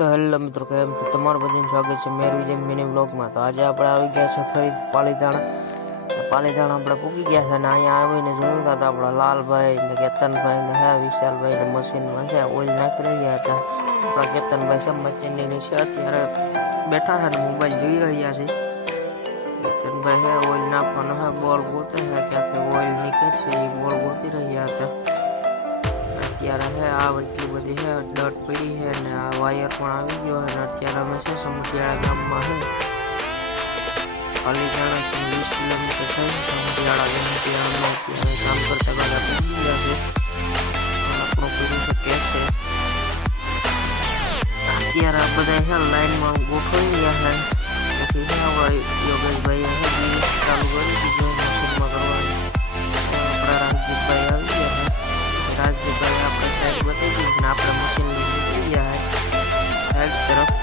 તો હેલો મિત્રો, કેમ છો? તમારું બધાનું સ્વાગત છે મેરું જેમ મિની વ્લોગમાં। તો આજે આપણે આવી ગયા છે ફરી પાલીતાણા આપણે પૂગી ગયા છે, અને અહીંયા આવીને જોયું તો આપણા લાલભાઈ ને કેતનભાઈ ને વિશાલભાઈ ને મશીનમાં છે ઓઇલ નાખી રહ્યા હતા। આપણા કેતનભાઈ છે મશીનની નીચે અત્યારે બેઠા છે ને મોબાઈલ જોઈ રહ્યા છે। કેતનભાઈ છે ઓઇલ નાખવાનો છે, બોલ ગોતે છે, ક્યાંથી ઓઇલ નીકળશે એ બોલ ગોતી રહ્યા હતા। અત્યારે હે આ એટલી બધી હે ડટ પડી છે ને આ વાયર પણ આવી ગયો છે ને અત્યારે અમે છે સમઢિયાળા ગામમાં છે પાલીતાણાથી 20 કિલોમીટર થાય સમઢિયાળામાં કામ કરતા બધા પહોંચી ગયા છે। આપણો પીડું છે કે છે અત્યારે આ બધા છે લાઈનમાં ગોઠવાઈ ગયા છે। પછી છે યોગેશભાઈ ચાલુ કરી દીધું મશીનમાં કરવાની। આપણા રાજદીપભાઈ આવી ગયા છે, રાજદીપભાઈ આપણે સાઈડ બતાવી દીધી ને આપણે મશીન નીકળી ગયા છે સાઈડ તરફ,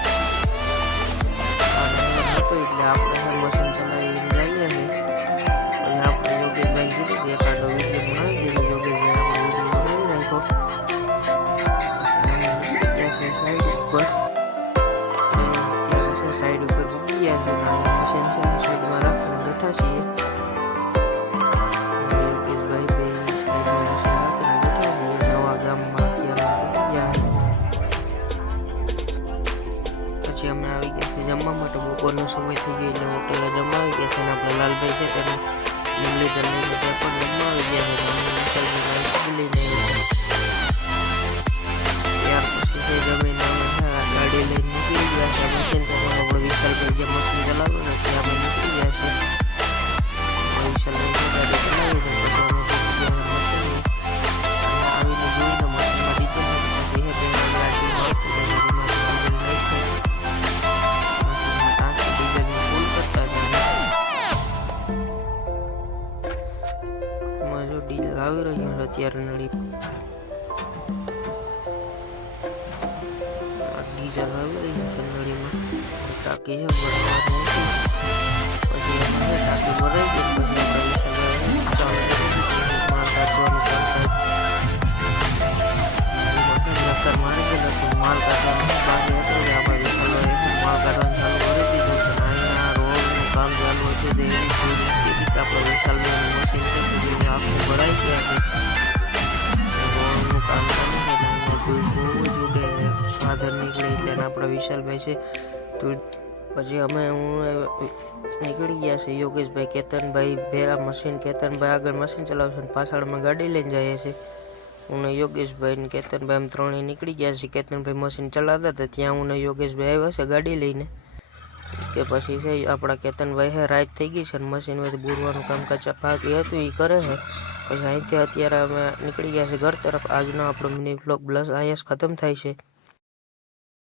અને એટલે આપણે મશીન ચલાવીને જઈએ છીએ। પછી આપણે યોગેશભાઈ કીધું કે એકાદો વિડીયો બનાવી દીધો, યોગેશભાઈ આપણે વિડીયો બનાવી નાખ્યો। સાઈડ ઉપર સાઈડ ઉપર પહોંચી ગયા છે, મશીન છે સાઈડમાં રાખીને બેઠા છીએ। પછી અમે આવી ગયા છે જમવા માટે, બપોરનો સમય થઈ ગયો એટલે હોટેલે જમવા આવી ગયા છે, અને આપણે લાલભાઈ છે તેને મુરલીધર લઈને ત્યાં પણ જમવા આવી ગયા છે, લઈને ત્યાર પછી છે જમીને અમે ગાડી લઈને નીકળી ગયા છે મશીન ચલાવવા। આપણે વિશાલભાઈ જે મશીન ચલાવ્યું ને ત્યાં અમે નીકળી ગયા છે, વિશાલભાઈ ગાડી ચલાવી છે। પછી અમે આવીને જોઈને મશીનમાં ડીઝલ ડીઝલ આવી રહ્યું છે અત્યારે નળી ડીઝલ આવી રહ્યું છે નળીમાં, ટાંકી છે ભરવાનું પછી ટાંકી ભરાઈ ગઈ પછી માલ કાઢવાનું કામ થાય મારી ગયેલો માલ કાઢવાનું બાકી હતો કે આપણે માલ કાઢવાનું ચાલુ કરી દીધું છે। અહીંયા રોડનું કામ ચાલુ છે તે આપણે વિશાલભાઈનું મશીન છે આખું ભરાઈ ગયા છે, રોડનું કામ ચાલુ છે ને કોઈ બહુ જ ઉડે સાધન નીકળે એટલે આપણા વિશાલભાઈ છે તો પછી અમે નીકળી ગયા છે યોગેશભાઈ કેતનભાઈ ભેરા મશીન, કેતનભાઈ આગળ મશીન ચલાવશે અને પાછળમાં ગાડી લઈને જઈએ છીએ। હું યોગેશભાઈ ને કેતનભાઈ એમ ત્રણેય નીકળી ગયા છે। કેતનભાઈ મશીન ચલાવતા હતા ત્યાં હું યોગેશભાઈ આવ્યા છે ગાડી લઈને, કે પછી છે આપણા કેતનભાઈ છે રાત થઈ ગઈ છે ને મશીનમાંથી બુરવાનું કામકાજ બાકી હતું એ કરે છે। પછી અહીંથી અત્યારે અમે નીકળી ગયા છે ઘર તરફ। આજનો આપણો મિની વ્લોગ બસ અહીંયા જ ખતમ થાય છે।